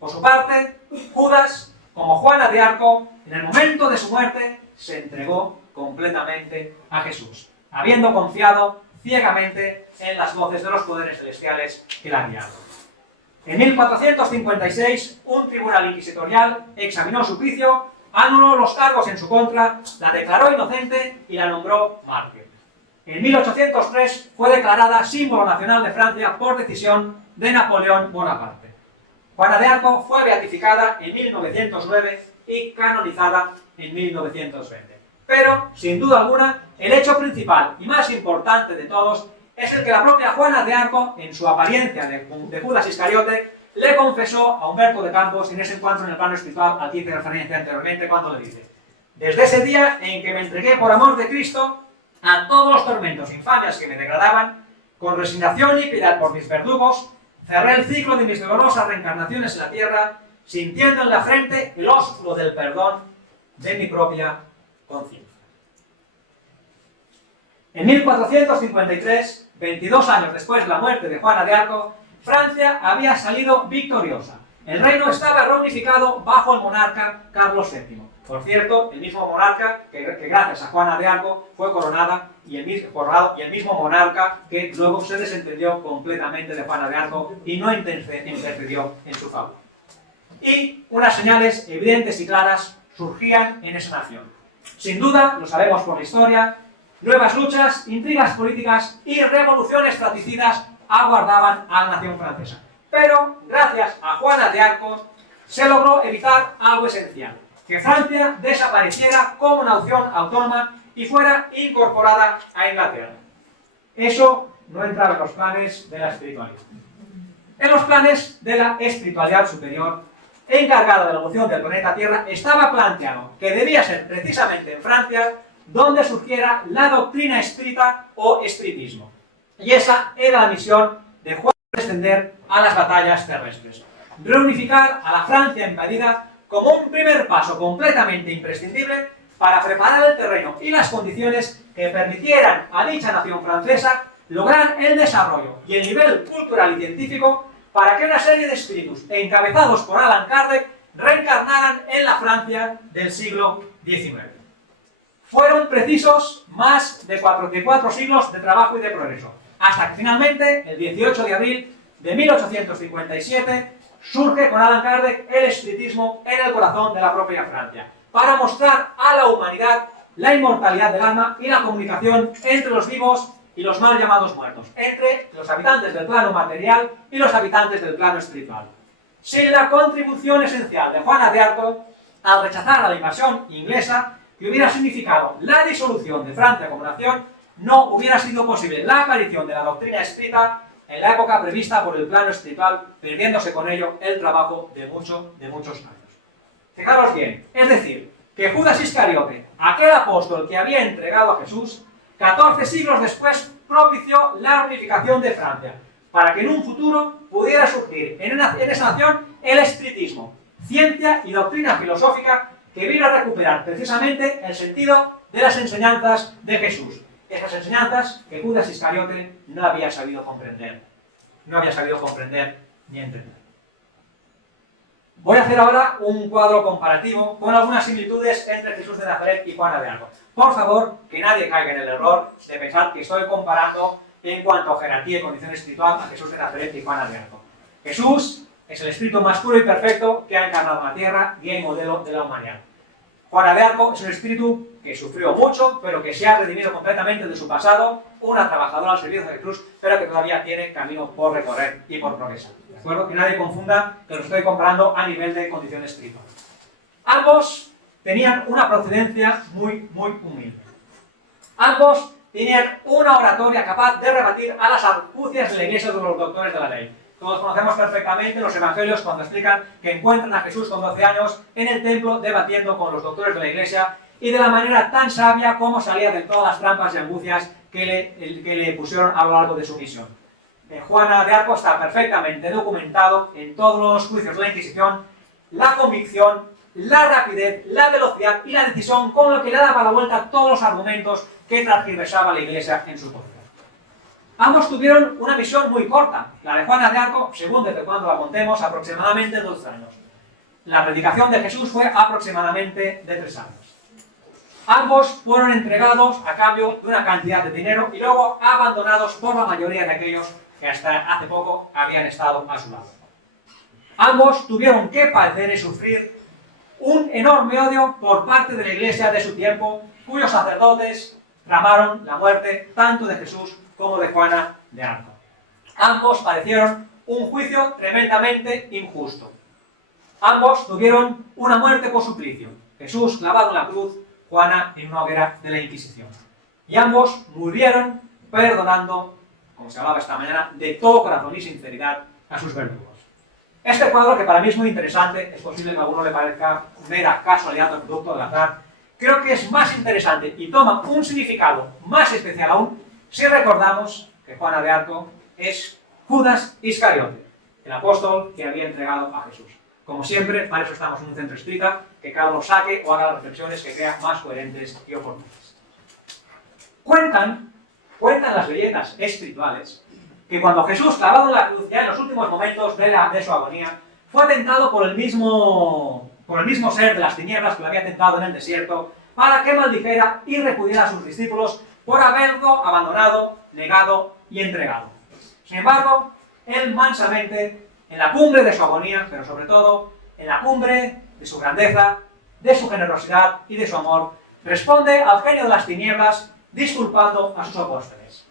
Por su parte, Judas, como Juana de Arco, en el momento de su muerte, se entregó completamente a Jesús, habiendo confiado ciegamente en las voces de los poderes celestiales que la guiaron. En 1456, un tribunal inquisitorial examinó su juicio, anuló los cargos en su contra, la declaró inocente y la nombró mártir. En 1803 fue declarada símbolo nacional de Francia por decisión de Napoleón Bonaparte. Juana de Arco fue beatificada en 1909 y canonizada en 1920. Pero, sin duda alguna, el hecho principal y más importante de todos es el que la propia Juana de Arco, en su apariencia de Judas Iscariote, le confesó a Humberto de Campos en ese encuentro en el plano espiritual al que hice referencia anteriormente, cuando le dice: desde ese día en que me entregué por amor de Cristo a todos los tormentos e infamias que me degradaban, con resignación y piedad por mis verdugos, cerré el ciclo de mis dolorosas reencarnaciones en la tierra, sintiendo en la frente el ósculo del perdón de mi propia conciencia. En 1453, 22 años después de la muerte de Juana de Arco, Francia había salido victoriosa. El reino estaba reunificado bajo el monarca Carlos VII. Por cierto, el mismo monarca que gracias a Juana de Arco fue coronada y el mismo monarca que luego se desentendió completamente de Juana de Arco y no intercedió en su favor. Y unas señales evidentes y claras surgían en esa nación. Sin duda, lo sabemos por la historia, nuevas luchas, intrigas políticas y revoluciones fratricidas aguardaban a la nación francesa. Pero, gracias a Juana de Arco, se logró evitar algo esencial: que Francia desapareciera como una nación autónoma y fuera incorporada a Inglaterra. Eso no entraba en los planes de la espiritualidad. En los planes de la espiritualidad superior, encargada de la evolución del planeta Tierra, estaba planteado que debía ser precisamente en Francia donde surgiera la doctrina espírita o espiritismo. Y esa era la misión de Juan de descender a las batallas terrestres. Reunificar a la Francia invadida como un primer paso completamente imprescindible para preparar el terreno y las condiciones que permitieran a dicha nación francesa lograr el desarrollo y el nivel cultural y científico para que una serie de espíritus encabezados por Allan Kardec reencarnaran en la Francia del siglo XIX. Fueron precisos más de 4 siglos de trabajo y de progreso, hasta que finalmente, el 18 de abril de 1857, surge con Allan Kardec el espiritismo en el corazón de la propia Francia, para mostrar a la humanidad la inmortalidad del alma y la comunicación entre los vivos y los mal llamados muertos, entre los habitantes del plano material y los habitantes del plano espiritual. Sin la contribución esencial de Juana de Arco, al rechazar a la invasión inglesa, que hubiera significado la disolución de Francia como nación, no hubiera sido posible la aparición de la doctrina espírita en la época prevista por el plano espiritual, perdiéndose con ello el trabajo de muchos años. Fijaros bien, es decir, que Judas Iscariote, aquel apóstol que había entregado a Jesús, 14 siglos después propició la unificación de Francia, para que en un futuro pudiera surgir en esa nación el espiritismo, ciencia y doctrina filosófica que vino a recuperar precisamente el sentido de las enseñanzas de Jesús. Esas enseñanzas que Judas Iscariote no había sabido comprender ni entender. Voy a hacer ahora un cuadro comparativo con algunas similitudes entre Jesús de Nazaret y Juana de Arco. Por favor, que nadie caiga en el error de pensar que estoy comparando en cuanto a jerarquía y condición espiritual a Jesús de Nazaret y Juana de Arco. Jesús es el espíritu más puro y perfecto que ha encarnado en la tierra, guía y modelo de la humanidad. Juana de Arco es un espíritu que sufrió mucho, pero que se ha redimido completamente de su pasado, una trabajadora al servicio de Jesús, pero que todavía tiene camino por recorrer y por progresar. ¿De acuerdo? Que nadie confunda que lo estoy comparando a nivel de condición espiritual. Ambos tenían una procedencia muy humilde. Ambos tenían una oratoria capaz de rebatir a las argucias de la iglesia de los doctores de la ley. Todos conocemos perfectamente los evangelios cuando explican que encuentran a Jesús con 12 años en el templo debatiendo con los doctores de la iglesia y de la manera tan sabia como salía de todas las trampas y argucias que le pusieron a lo largo de su misión. Juana de Arco está perfectamente documentado en todos los juicios de la Inquisición la convicción, la rapidez, la velocidad y la decisión con lo que le daba la vuelta a todos los argumentos que transgiversaba la iglesia en su poder. Ambos tuvieron una misión muy corta, la de Juana de Arco, según desde cuando la contemos, aproximadamente 2 años. La predicación de Jesús fue aproximadamente de 3 años. Ambos fueron entregados a cambio de una cantidad de dinero y luego abandonados por la mayoría de aquellos que hasta hace poco habían estado a su lado. Ambos tuvieron que padecer y sufrir un enorme odio por parte de la iglesia de su tiempo, cuyos sacerdotes tramaron la muerte tanto de Jesús como de Juana de Arco. Ambos padecieron un juicio tremendamente injusto. Ambos tuvieron una muerte por suplicio. Jesús clavado en la cruz, Juana en una hoguera de la Inquisición. Y ambos murieron perdonando, como se hablaba esta mañana, de todo corazón y sinceridad a sus verdugos. Este cuadro, que para mí es muy interesante, es posible que a alguno le parezca mera casualidad o producto del azar, creo que es más interesante y toma un significado más especial aún si recordamos que Juana de Arco es Judas Iscariote, el apóstol que había entregado a Jesús. Como siempre, para eso estamos en un centro espírita, que cada uno saque o haga las reflexiones que crea más coherentes y oportunas. Cuentan las leyendas espirituales que cuando Jesús, clavado en la cruz, ya en los últimos momentos de su agonía, fue tentado por el mismo ser de las tinieblas que lo había tentado en el desierto, para que maldijera y repudiara a sus discípulos por haberlo abandonado, negado y entregado. Sin embargo, él mansamente, en la cumbre de su agonía, pero sobre todo en la cumbre de su grandeza, de su generosidad y de su amor, responde al genio de las tinieblas disculpando a sus apóstoles.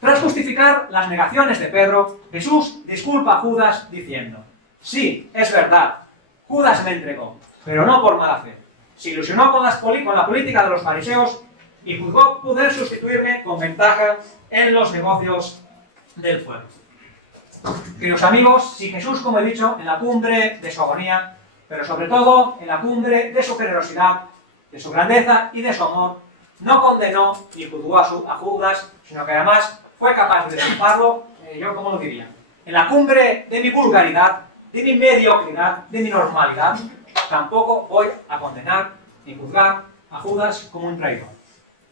Tras justificar las negaciones de Pedro, Jesús disculpa a Judas diciendo: sí, es verdad, Judas me entregó, pero no por mala fe. Se ilusionó con la política de los fariseos y juzgó poder sustituirme con ventaja en los negocios del pueblo. Queridos amigos, si Jesús, como he dicho, en la cumbre de su agonía, pero sobre todo en la cumbre de su generosidad, de su grandeza y de su amor, no condenó ni juzgó a Judas, sino que además fue capaz de disculparlo, yo como lo diría, en la cumbre de mi vulgaridad, de mi mediocridad, de mi normalidad, tampoco voy a condenar ni juzgar a Judas como un traidor.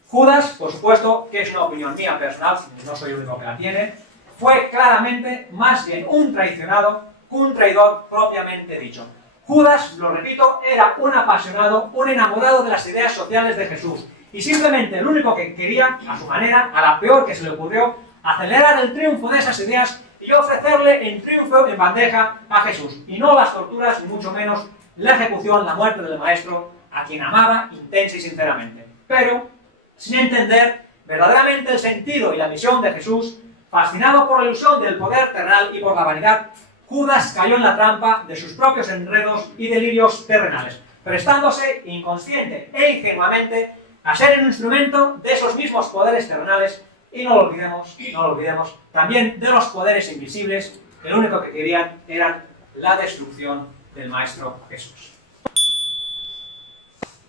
Judas, por supuesto, que es una opinión mía personal, no soy el único que la tiene, fue claramente más bien un traicionado que un traidor propiamente dicho. Judas, lo repito, era un apasionado, un enamorado de las ideas sociales de Jesús, y simplemente el único que quería, a su manera, a la peor que se le ocurrió, acelerar el triunfo de esas ideas y ofrecerle en triunfo en bandeja a Jesús, y no las torturas, ni mucho menos la ejecución, la muerte del Maestro, a quien amaba intensa y sinceramente. Pero, sin entender verdaderamente el sentido y la misión de Jesús, fascinado por la ilusión del poder terrenal y por la vanidad, Judas cayó en la trampa de sus propios enredos y delirios terrenales, prestándose inconsciente e ingenuamente a ser un instrumento de esos mismos poderes terrenales y no lo olvidemos, también de los poderes invisibles que lo único que querían era la destrucción del Maestro Jesús.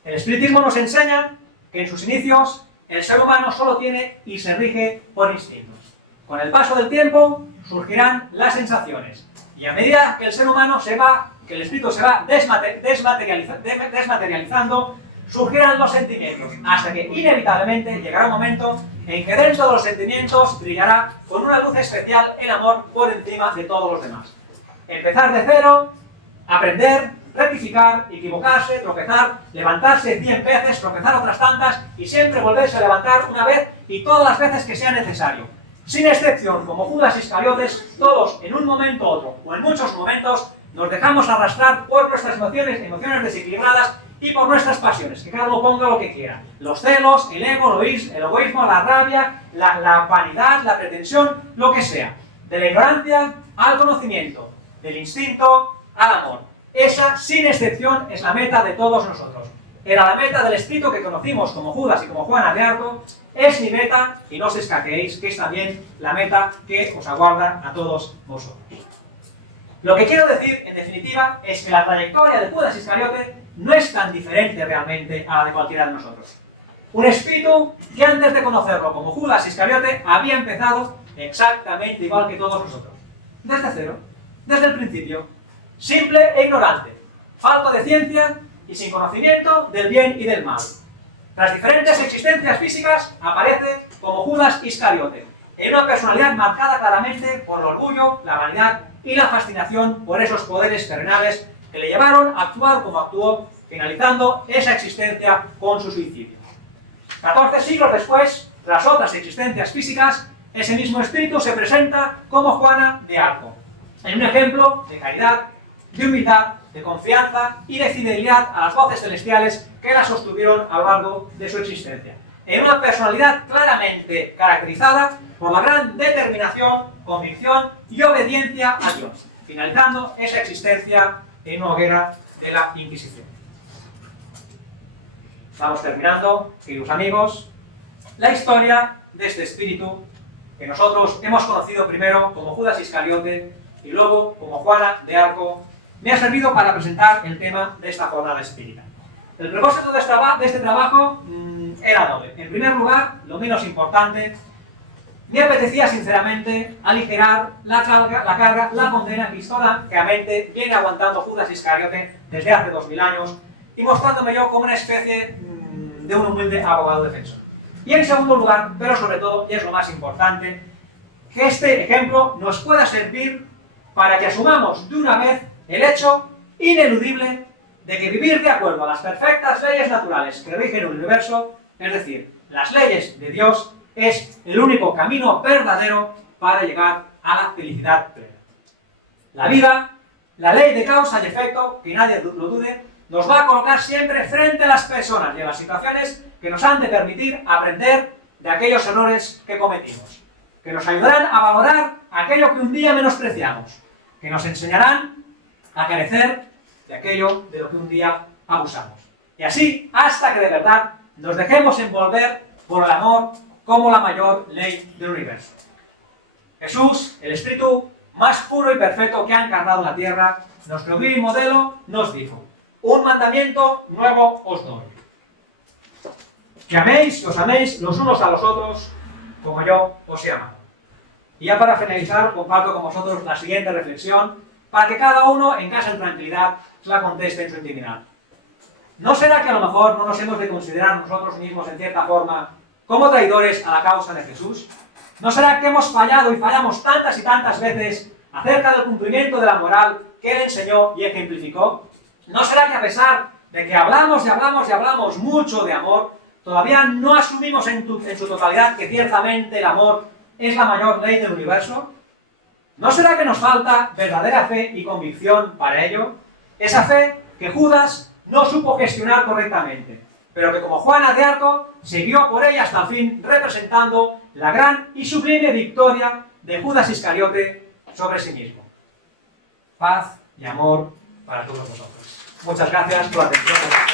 El espiritismo nos enseña que en sus inicios el ser humano solo tiene y se rige por instintos. Con el paso del tiempo surgirán las sensaciones y a medida que el ser humano que el espíritu se va desmaterializando, surgirán los sentimientos, hasta que inevitablemente llegará un momento en que dentro de los sentimientos brillará con una luz especial el amor por encima de todos los demás. Empezar de cero, aprender, rectificar, equivocarse, tropezar, levantarse 100 veces, tropezar otras tantas y siempre volverse a levantar una vez y todas las veces que sea necesario. Sin excepción, como Judas Iscariotes, todos en un momento u otro, o en muchos momentos, nos dejamos arrastrar por nuestras emociones desequilibradas y por nuestras pasiones, que cada uno ponga lo que quiera. Los celos, el ego, el egoísmo, la rabia, la vanidad, la pretensión, lo que sea. De la ignorancia al conocimiento, del instinto al amor. Esa, sin excepción, es la meta de todos nosotros. Era la meta del espíritu que conocimos como Judas y como Juana de Arco, es mi meta, y no os escaqueéis, que es también la meta que os aguarda a todos vosotros. Lo que quiero decir, en definitiva, es que la trayectoria de Judas Iscariote no es tan diferente realmente a la de cualquiera de nosotros. Un espíritu que antes de conocerlo como Judas Iscariote había empezado exactamente igual que todos nosotros. Desde cero, desde el principio, simple e ignorante, falto de ciencia y sin conocimiento del bien y del mal. Tras diferentes existencias físicas, aparece como Judas Iscariote, en una personalidad marcada claramente por el orgullo, la vanidad y la fascinación por esos poderes terrenales que le llevaron a actuar como actuó, finalizando esa existencia con su suicidio. 14 siglos después, tras otras existencias físicas, ese mismo espíritu se presenta como Juana de Arco, en un ejemplo de caridad, de humildad, de confianza y de fidelidad a las voces celestiales que la sostuvieron a lo largo de su existencia. En una personalidad claramente caracterizada por la gran determinación, convicción y obediencia a Dios, finalizando esa existencia en una hoguera de la Inquisición. Vamos terminando, queridos amigos, la historia de este espíritu que nosotros hemos conocido primero como Judas Iscariote y luego como Juana de Arco, me ha servido para presentar el tema de esta jornada espírita. El propósito de este trabajo era doble. En primer lugar, lo menos importante, me apetecía sinceramente aligerar la carga, la condena que históricamente viene aguantando Judas Iscariote desde hace 2000 años y mostrándome yo como una especie de un humilde abogado defensor. Y en segundo lugar, pero sobre todo, y es lo más importante, que este ejemplo nos pueda servir para que asumamos de una vez el hecho ineludible de que vivir de acuerdo a las perfectas leyes naturales que rigen el universo, es decir, las leyes de Dios, es el único camino verdadero para llegar a la felicidad plena. La vida, la ley de causa y efecto, que nadie lo dude, nos va a colocar siempre frente a las personas y a las situaciones que nos han de permitir aprender de aquellos errores que cometimos, que nos ayudarán a valorar aquello que un día menospreciamos, que nos enseñarán a carecer de aquello de lo que un día abusamos. Y así, hasta que de verdad nos dejemos envolver por el amor como la mayor ley del universo. Jesús, el espíritu más puro y perfecto que ha encarnado en la tierra, nuestro guía y modelo, nos dijo: un mandamiento nuevo os doy. Que améis y os améis los unos a los otros como yo os he amado. Y ya para finalizar, comparto con vosotros la siguiente reflexión para que cada uno en casa en tranquilidad la conteste en su intimidad. ¿No será que a lo mejor no nos hemos de considerar nosotros mismos en cierta forma como traidores a la causa de Jesús? ¿No será que hemos fallado y fallamos tantas y tantas veces acerca del cumplimiento de la moral que Él enseñó y ejemplificó? ¿No será que a pesar de que hablamos y hablamos y hablamos mucho de amor, todavía no asumimos en su totalidad que ciertamente el amor es la mayor ley del universo? ¿No será que nos falta verdadera fe y convicción para ello? Esa fe que Judas no supo gestionar correctamente, pero que como Juana de Arco siguió por ella hasta el fin, representando la gran y sublime victoria de Judas Iscariote sobre sí mismo. Paz y amor para todos nosotros. Muchas gracias por la atención.